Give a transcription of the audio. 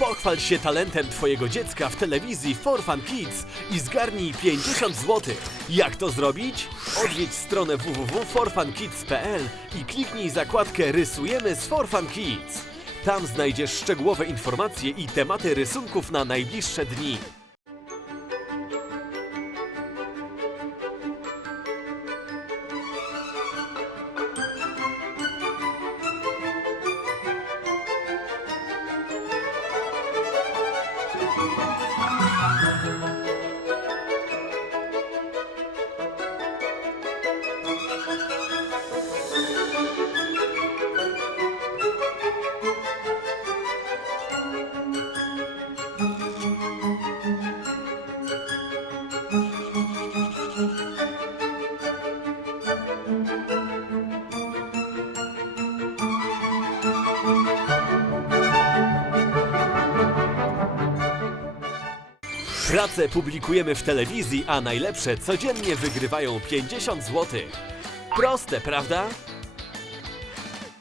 Pochwal się talentem Twojego dziecka w telewizji For Fun Kids i zgarnij 50 zł. Jak to zrobić? Odwiedź stronę www.forfunkids.pl i kliknij zakładkę Rysujemy z For Fun Kids. Tam znajdziesz szczegółowe informacje i tematy rysunków na najbliższe dni. Música Prace publikujemy w telewizji, a najlepsze codziennie wygrywają 50 zł. Proste, prawda?